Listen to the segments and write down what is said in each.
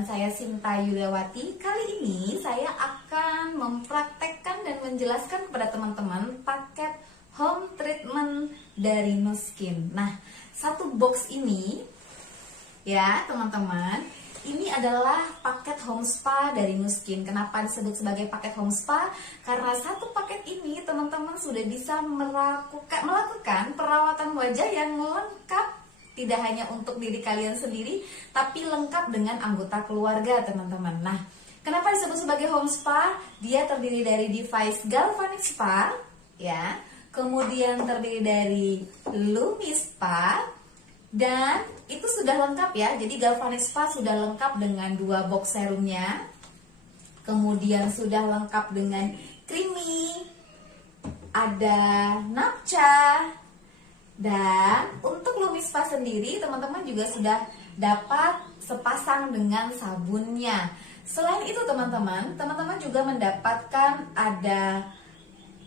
dengan saya Sinta Yuliawati. Kali ini saya akan mempraktekkan dan menjelaskan kepada teman-teman paket home treatment dari Nu Skin. Nah, satu box ini ya teman-teman, ini adalah paket home spa dari Nu Skin. Kenapa disebut sebagai paket home spa? Karena satu paket ini teman-teman sudah bisa melakukan perawatan wajah yang lengkap. Tidak hanya untuk diri kalian sendiri, tapi lengkap dengan anggota keluarga teman-teman. Nah, kenapa disebut sebagai home spa? Dia terdiri dari device galvanic spa, ya. Kemudian terdiri dari Lumi Spa, dan itu sudah lengkap ya. Jadi galvanic spa sudah lengkap dengan 2 box serumnya. Kemudian sudah lengkap dengan creamy, ada napcha. Dan untuk Lumi Spa sendiri teman-teman juga sudah dapat sepasang dengan sabunnya. Selain itu teman-teman juga mendapatkan ada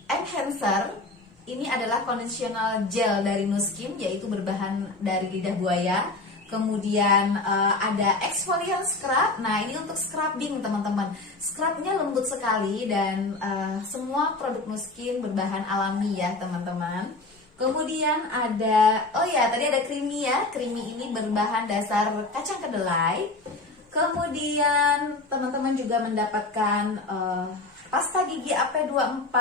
enhancer. Ini adalah conditional gel dari Nu Skin, yaitu berbahan dari lidah buaya. Kemudian ada exfoliant scrub. Nah, ini untuk scrubbing teman-teman. Scrubnya lembut sekali dan semua produk Nu Skin berbahan alami ya teman-teman. Kemudian ada, tadi ada creamy ya. Creamy ini berbahan dasar kacang kedelai. Kemudian teman-teman juga mendapatkan pasta gigi AP24.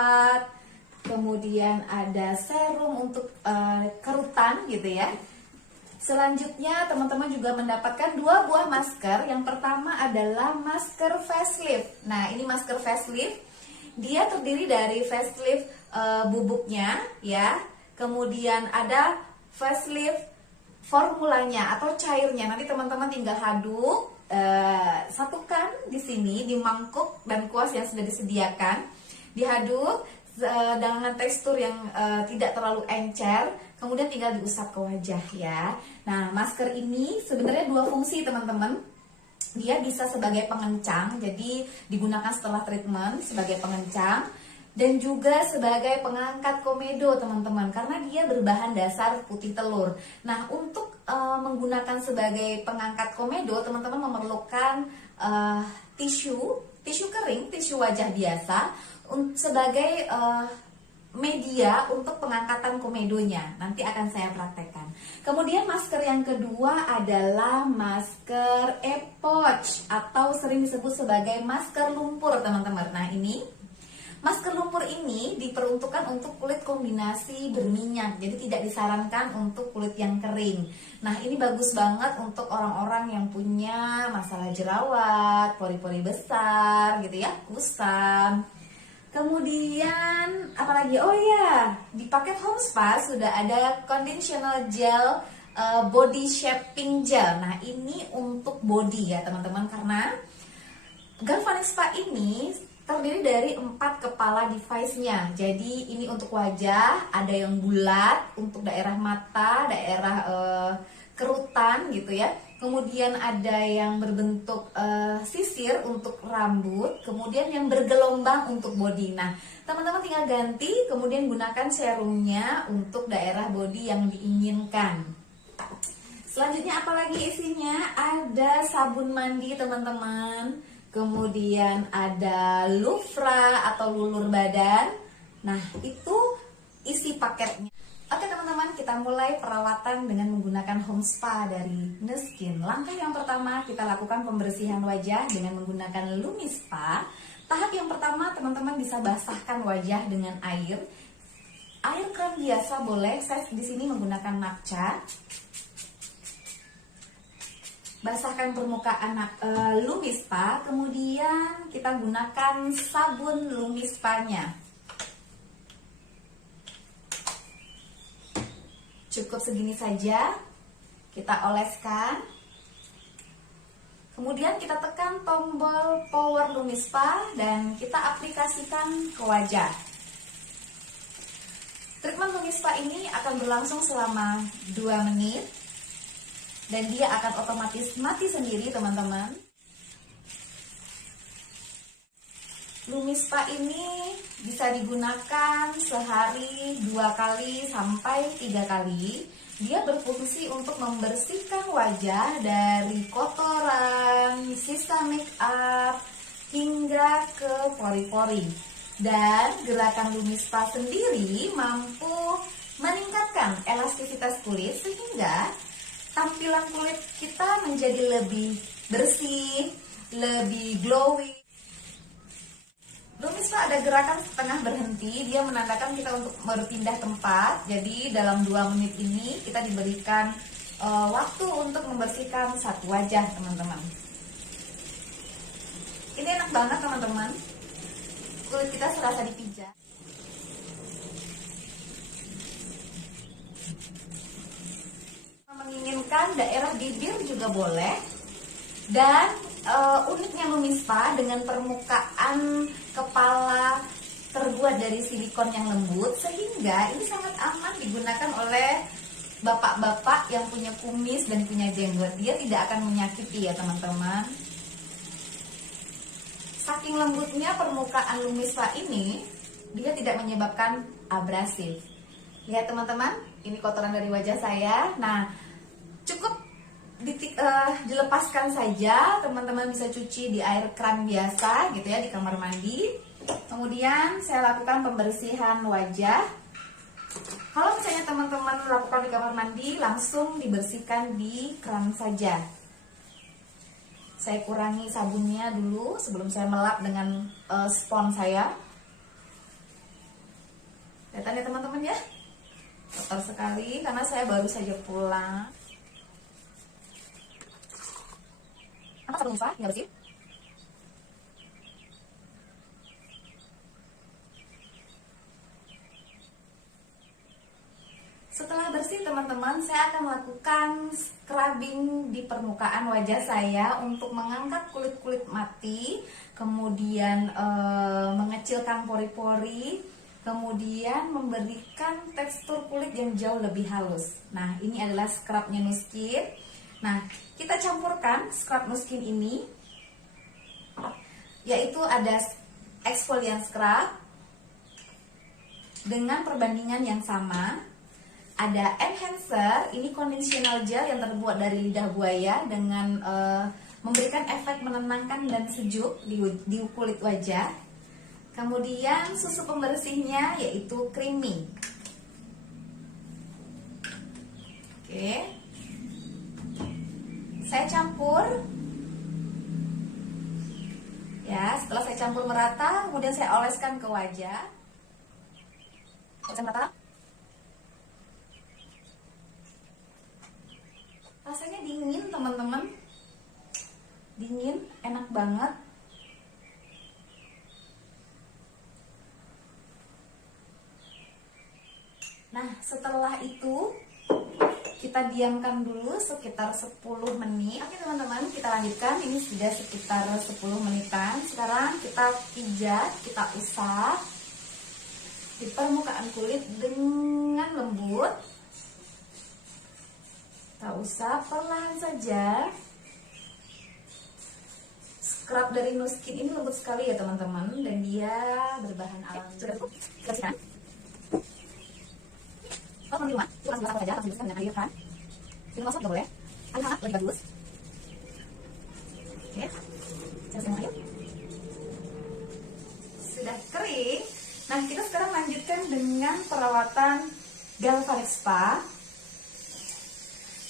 Kemudian ada serum untuk kerutan gitu ya. Selanjutnya teman-teman juga mendapatkan 2 buah masker. Yang pertama adalah masker facelift. Nah, ini masker facelift. Dia terdiri dari facelift bubuknya ya. Kemudian ada facelift formulanya atau cairnya. Nanti teman-teman tinggal aduk, satukan di sini di mangkuk dan kuas yang sudah disediakan. Diaduk dengan tekstur yang tidak terlalu encer. Kemudian tinggal diusap ke wajah ya. Nah, masker ini sebenarnya 2 fungsi teman-teman. Dia bisa sebagai pengencang, jadi digunakan setelah treatment sebagai pengencang. Dan juga sebagai pengangkat komedo teman-teman, karena dia berbahan dasar putih telur. Nah, untuk menggunakan sebagai pengangkat komedo, teman-teman memerlukan tisu kering, tisu wajah biasa sebagai media untuk pengangkatan komedonya. Nanti akan saya praktekkan. Kemudian masker yang kedua adalah masker epoch atau sering disebut sebagai masker lumpur teman-teman. Nah, ini masker lumpur ini diperuntukkan untuk kulit kombinasi berminyak, jadi tidak disarankan untuk kulit yang kering. Nah, ini bagus banget untuk orang-orang yang punya masalah jerawat, pori-pori besar gitu ya, kusam. Kemudian apalagi? Di paket home spa sudah ada conditional gel body shaping gel. Nah, ini untuk body ya teman-teman, karena galvanic spa ini terdiri dari 4 kepala device-nya. Jadi ini untuk wajah, ada yang bulat untuk daerah mata, daerah kerutan gitu ya. Kemudian ada yang berbentuk sisir untuk rambut, kemudian yang bergelombang untuk body. Nah, teman-teman tinggal ganti, kemudian gunakan serumnya untuk daerah body yang diinginkan. Selanjutnya apalagi isinya? Ada sabun mandi teman-teman. Kemudian ada lufra atau lulur badan. Nah, itu isi paketnya. Oke teman-teman, kita mulai perawatan dengan menggunakan home spa dari Nu Skin. Langkah yang pertama, kita lakukan pembersihan wajah dengan menggunakan Lumi Spa. Tahap yang pertama, teman-teman bisa basahkan wajah dengan air. Air kran biasa boleh, saya di sini menggunakan napcha. Basahkan permukaan Lumi Spa, kemudian kita gunakan sabun Lumi Spa-nya. Cukup segini saja, kita oleskan. Kemudian kita tekan tombol power Lumi Spa dan kita aplikasikan ke wajah. Treatment Lumi Spa ini akan berlangsung selama 2 menit. Dan dia akan otomatis mati sendiri teman-teman. Lumi Spa ini bisa digunakan sehari 2 kali sampai 3 kali. dia berfungsi untuk membersihkan wajah dari kotoran, sisa make up, hingga ke pori-pori. Dan gerakan Lumi Spa sendiri mampu meningkatkan elastisitas kulit sehingga tampilan kulit kita menjadi lebih bersih, lebih glowing. Lumi Spa ada gerakan setengah berhenti, dia menandakan kita untuk berpindah tempat. Jadi dalam 2 menit ini kita diberikan waktu untuk membersihkan satu wajah, teman-teman. Ini enak banget, teman-teman. Kulit kita serasa dipijat. Menginginkan daerah bibir juga boleh. Dan uniknya Lumi Spa dengan permukaan kepala terbuat dari silikon yang lembut, sehingga ini sangat aman digunakan oleh bapak-bapak yang punya kumis dan punya jenggot. Dia tidak akan menyakiti ya teman-teman. Saking lembutnya permukaan Lumi Spa ini, dia tidak menyebabkan abrasif. Lihat teman-teman, ini kotoran dari wajah saya. Nah, cukup dilepaskan saja, teman-teman bisa cuci di air kran biasa gitu ya, di kamar mandi. Kemudian saya lakukan pembersihan wajah. Kalau misalnya teman-teman lakukan di kamar mandi, langsung dibersihkan di kran saja. Saya kurangi sabunnya dulu sebelum saya melap dengan spons saya. Lihat ya teman-teman ya, kotor sekali karena saya baru saja pulang. Apa sabun spa? Nggak bersih? Setelah bersih teman-teman, saya akan melakukan scrubbing di permukaan wajah saya untuk mengangkat kulit-kulit mati, kemudian mengecilkan pori-pori, kemudian memberikan tekstur kulit yang jauh lebih halus. Nah, ini adalah scrubnya Nu Skin. Nah, kita campurkan scrub Nu Skin ini, yaitu ada exfoliant scrub dengan perbandingan yang sama. Ada enhancer, ini conditional gel yang terbuat dari lidah buaya dengan memberikan efek menenangkan dan sejuk di kulit wajah. Kemudian susu pembersihnya yaitu creamy. Oke, saya campur. Ya, setelah saya campur merata, kemudian saya oleskan ke wajah. Oleskan merata. Rasanya dingin teman-teman, dingin, enak banget. Nah, setelah itu kita diamkan dulu sekitar 10 menit. Oke teman-teman, kita lanjutkan. Ini sudah sekitar 10 menitan. Sekarang kita pijat, kita usap di permukaan kulit dengan lembut. Kita usap perlahan saja. Scrub dari Nu Skin ini lembut sekali ya teman-teman, dan dia berbahan alami. Sudah cukup? Kita bersihkan. Kalau di rumah, itu langsung usap saja, langsung dibersihkan dengan air kan. Di rumah juga boleh. Air hangat lebih bagus. Oke, saya bersihkan air. Sudah kering. Nah, kita sekarang lanjutkan dengan perawatan Galvanic Spa.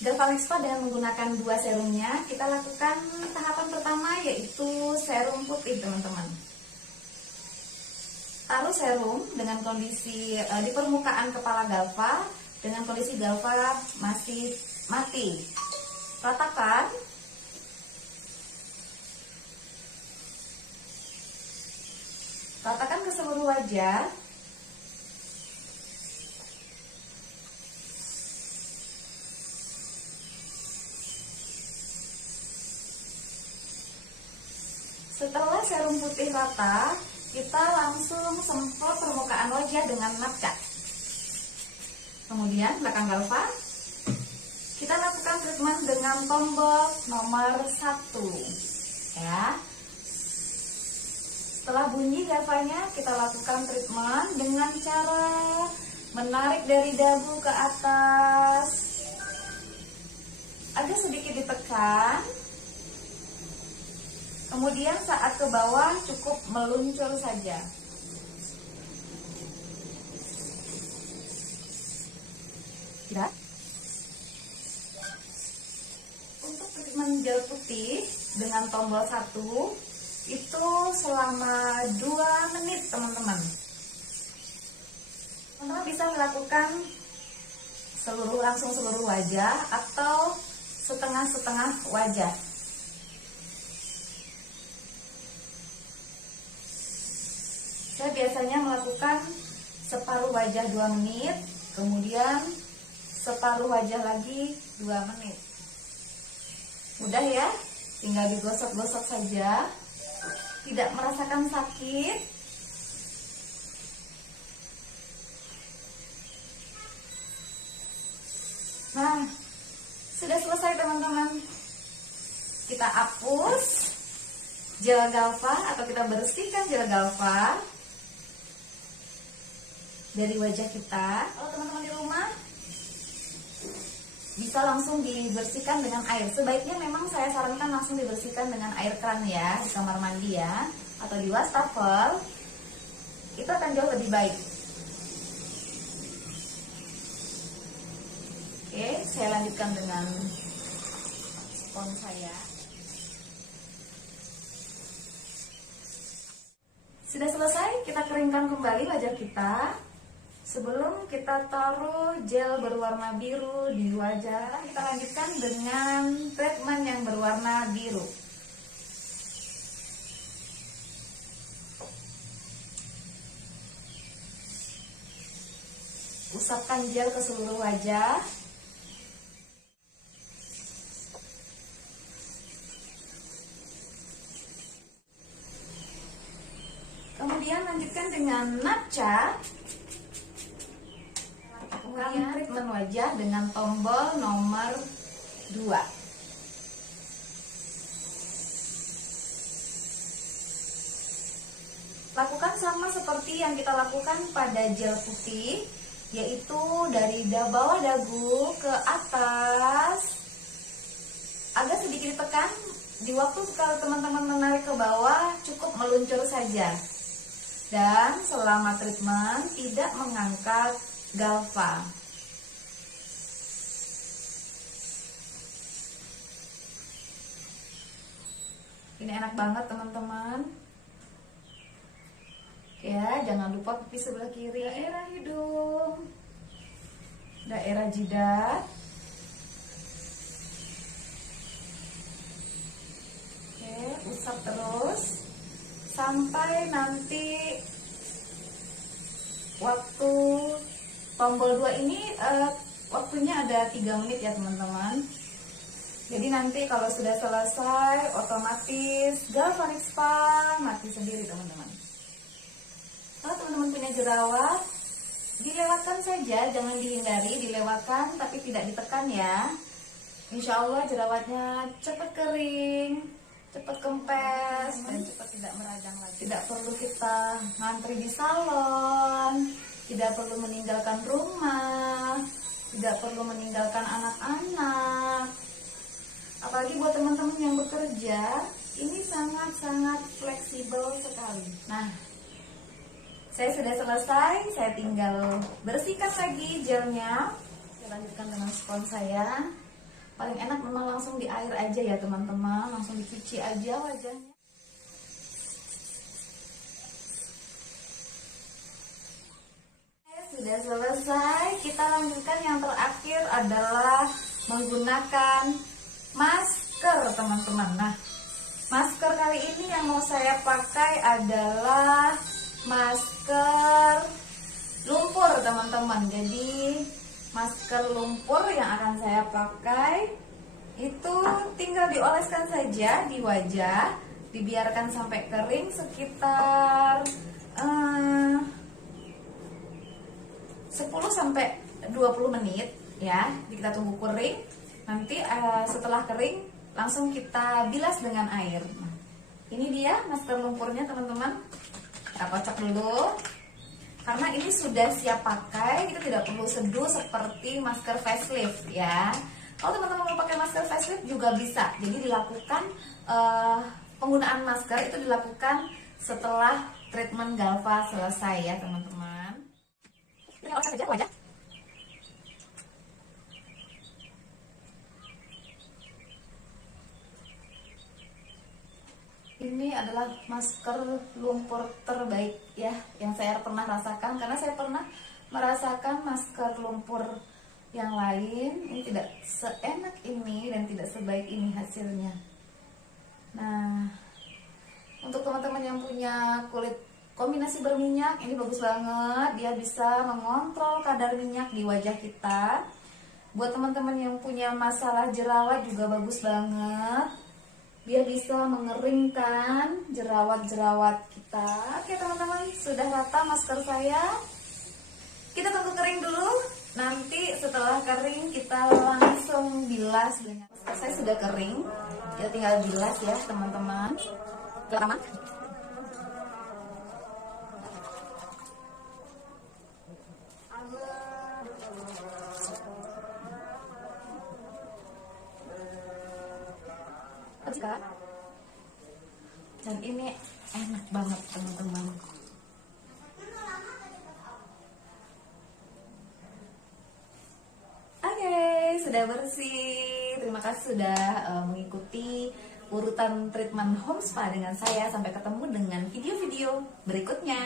Galvanic Spa dengan menggunakan 2 serumnya. Kita lakukan tahapan pertama yaitu serum putih teman-teman. Taruh serum dengan kondisi di permukaan kepala Galva, dengan kondisi Galva masih mati. Ratakan. Ratakan ke seluruh wajah. Setelah serum putih rata, kita langsung semprot permukaan wajah dengan matcat. Kemudian belakang Galva, kita lakukan treatment dengan tombol nomor 1. Ya. Setelah bunyi Galvanya, kita lakukan treatment dengan cara menarik dari dagu ke atas, agak sedikit ditekan. Kemudian saat ke bawah cukup meluncur saja. Ya. Untuk treatment gel putih dengan tombol 1 itu selama 2 menit teman-teman. Teman-teman bisa melakukan langsung seluruh wajah atau setengah-setengah wajah. Saya biasanya melakukan separuh wajah 2 menit, kemudian separuh wajah lagi 2 menit. Mudah ya, tinggal digosok-gosok saja, tidak merasakan sakit. Nah, sudah selesai teman-teman. Kita hapus gel galva atau kita bersihkan gel galva dari wajah kita. Kalau teman-teman di rumah bisa langsung dibersihkan dengan air. Sebaiknya memang saya sarankan langsung dibersihkan dengan air keran ya, di kamar mandi ya, atau di wastafel. Itu akan jauh lebih baik. Oke, saya lanjutkan dengan spons saya. Sudah selesai, kita keringkan kembali wajah kita. Sebelum kita taruh gel berwarna biru di wajah, kita lanjutkan dengan treatment yang berwarna biru. Usapkan gel ke seluruh wajah. Kemudian lanjutkan dengan napca. Lakukan treatment wajah dengan tombol nomor 2. Lakukan sama seperti yang kita lakukan pada gel putih, yaitu dari bawah dagu ke atas. Agak sedikit ditekan. Di waktu kalau teman-teman menarik ke bawah, cukup meluncur saja. Dan selama treatment tidak mengangkat galva. Ini enak banget teman-teman. Ya, jangan lupa pipi sebelah kiri, daerah hidung, daerah jidat. Oke, usap terus sampai nanti waktu tombol 2 ini waktunya ada 3 menit ya teman-teman. Jadi nanti kalau sudah selesai otomatis galvanic spa mati sendiri teman-teman. Kalau teman-teman punya jerawat, dilewatkan saja, jangan dihindari, dilewatkan tapi tidak ditekan ya. Insya Allah jerawatnya cepat kering, cepat kempes, dan cepat tidak meradang lagi. Tidak perlu kita ngantri di salon, tidak perlu meninggalkan rumah, tidak perlu meninggalkan anak-anak. Apalagi buat teman-teman yang bekerja, ini sangat-sangat fleksibel sekali. Nah, saya sudah selesai, saya tinggal bersihkan lagi gelnya. Saya lanjutkan dengan spons saya. Paling enak memang langsung di air aja ya teman-teman, langsung dicuci aja wajahnya. Sudah selesai, kita lanjutkan yang terakhir adalah menggunakan masker teman-teman. Nah, masker kali ini yang mau saya pakai adalah masker lumpur teman-teman. Jadi masker lumpur yang akan saya pakai itu tinggal dioleskan saja di wajah, dibiarkan sampai kering sekitar 10-20 menit ya. Kita tunggu kering. Nanti setelah kering langsung kita bilas dengan air. Nah, ini dia masker lumpurnya teman-teman. Kita kocok dulu. Karena ini sudah siap pakai, kita tidak perlu seduh seperti masker facelift ya. Kalau teman-teman mau pakai masker face shield juga bisa. Jadi dilakukan penggunaan masker itu dilakukan setelah treatment Galva selesai ya teman-teman. Tinggal oleskan saja wajah. Ini adalah masker lumpur terbaik ya yang saya pernah rasakan, karena saya pernah merasakan masker lumpur yang lain. Ini tidak seenak ini dan tidak sebaik ini hasilnya. Nah, untuk teman-teman yang punya kulit kombinasi berminyak, ini bagus banget. Dia bisa mengontrol kadar minyak di wajah kita. Buat teman-teman yang punya masalah jerawat juga bagus banget. Dia bisa mengeringkan jerawat-jerawat kita. Oke teman-teman, sudah rata masker saya. Kita tunggu kering dulu. Nanti setelah kering kita langsung bilas dengan masker saya sudah kering. Kita tinggal bilas ya teman-teman. Pertama, dan ini enak banget teman-teman. Oke, sudah bersih. Terima kasih sudah mengikuti urutan treatment home spa dengan saya. Sampai ketemu dengan video-video berikutnya.